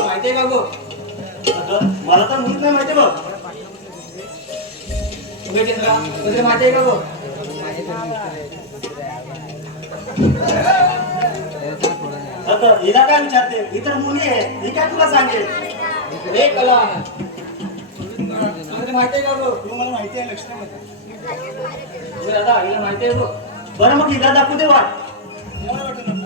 माहिती आहे का गो? मला तर मुलीच नाही माहिती बघ. चंद्रा तुझे माहिती आहे का गो? हिला काय विचारते? ही तर मुली आहे. ही काय तुला सांगेल? हे कला. माहिती आहे का गो? तू मला माहिती आहे लक्ष नाही तुझे दादा हिला माहिती आहे गो. बरं मग हिला दाखवू दे वाट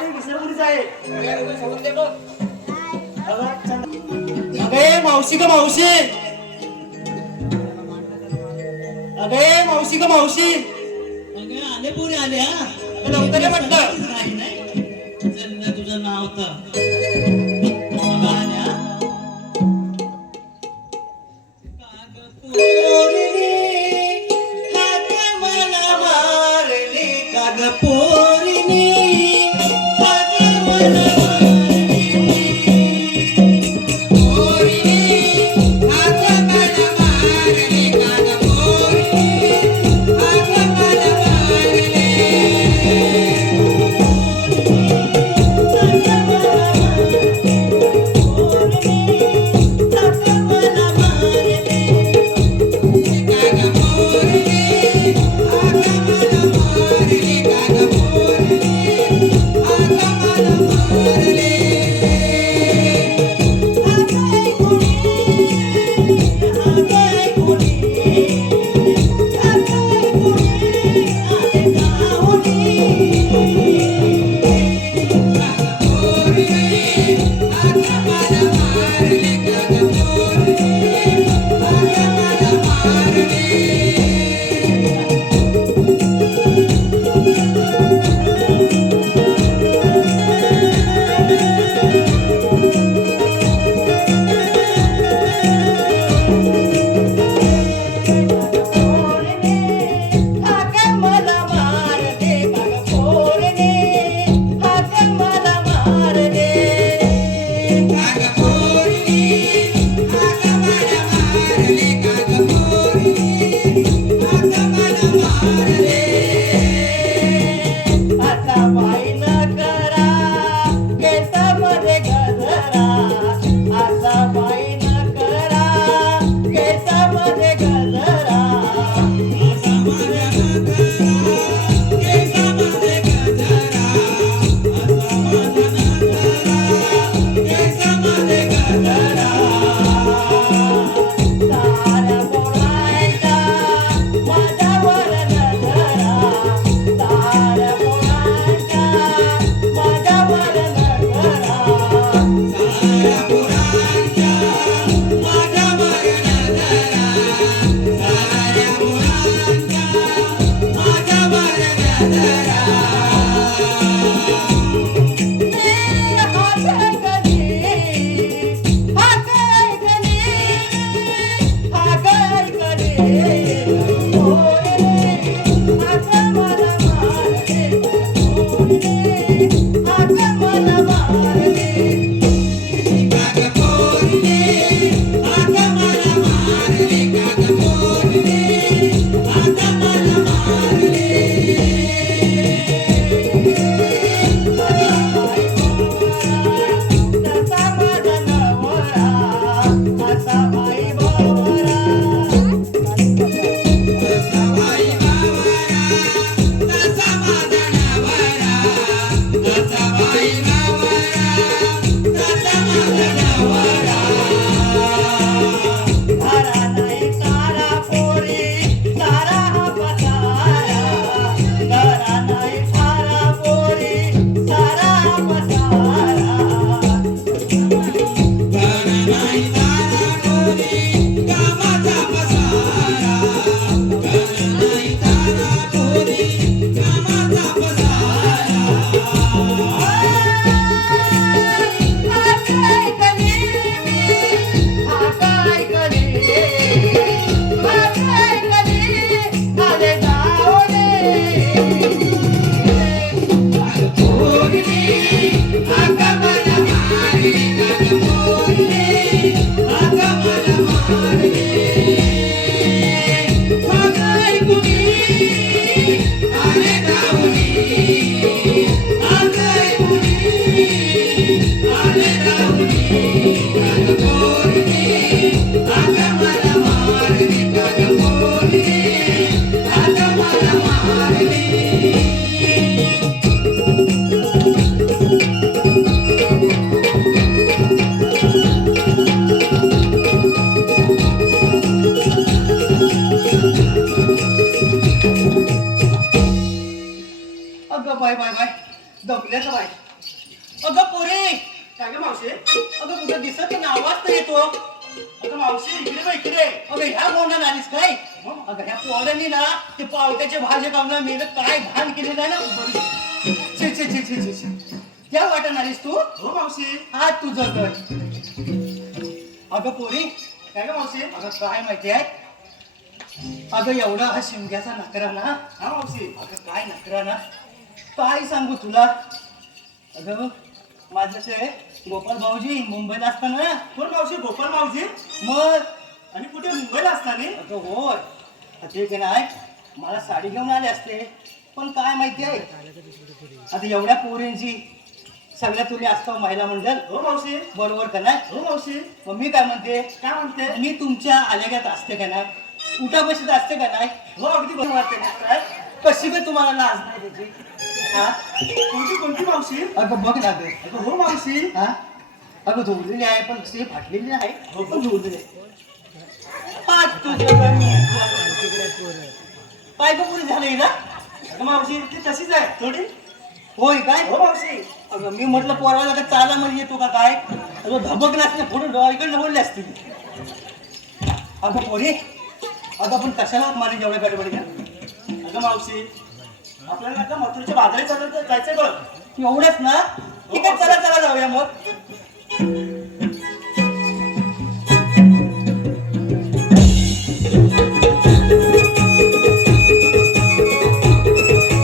मला माहिती आहे. विसर मुलीच आहे सगळ्या लोकं सोडून दे बघ अगं चंद्र अगे मावशी ग मावशी. अगे मावशी ग मावशी. अगं आले पोरे आले हा. लवकर म्हटलं. दमल्याचं बाय अगं पोरे काय ग मावशी? अगं कुठं दिसत नाही आवाज तर येतो. अगं मावशी इकडे बघ इकडे. अगं ह्या कोणाला आलीस काय? अगं ह्या पोरांनी ना ते पावट्याचे भाजे कामला मी काय घाण केलेलं आहे ना? छे छे छे छे छे छे त्या वाटण आलीस तू? हो मावशी. हात तुझं कर अगं पोरी काय ग मावशी? अगं काय माहिती आहे? अगं एवढा हा शिमग्याचा नकरा ना? हा मावशी. अगं काय नकरा ना? काय सांगू तुला? अगं माझं ते गोपाल भाऊजी मुंबईला असताना. कोण मावशी गोपाल मावशी मग? आणि कुठे? मुंबईला असताना. अगं होय. ते की नाही मला साडी घेऊन आले असते. पण काय माहिती आहे? आता एवढ्या पोरींची सगळ्या तुम्ही असतो महिला मंडळ. हो मावशी. बरोबर का नाही? हो मावशी. मग मी काय म्हणते? काय म्हणते? मी तुमच्या आलेग्यात असते का नाही? उठा बशीत असते का नाही? हो अगदी बरोबर? कशी काय तुम्हाला लाज नाही त्याची. हा कोणती कोणती मावशी? अगं बघ ना गं अगं हो मावशी. हा? अगं धुवलेली आहे पण कशी फाटलेली आहे हो. पण धुवलेली आहे पाच तुझं पाय बघून झालंय ना? अगं मावशी ती तशीच आहे थोडी होय काय? हो मावशी. अगं मी म्हटलं पोराला का चाला म्हणजे येतो का काय? अगं धबक नसते पुढे डोळीकडे बोलले असते अगं पोरी. अगं आपण कशाला माझ्या जेवढ्या गडबडीला अगं मावशी आपल्याला आता मथुरच्या बाजारी चालत जायचंय बघ. एवढंच ना? ठीक आहे चला चला जाऊया मग.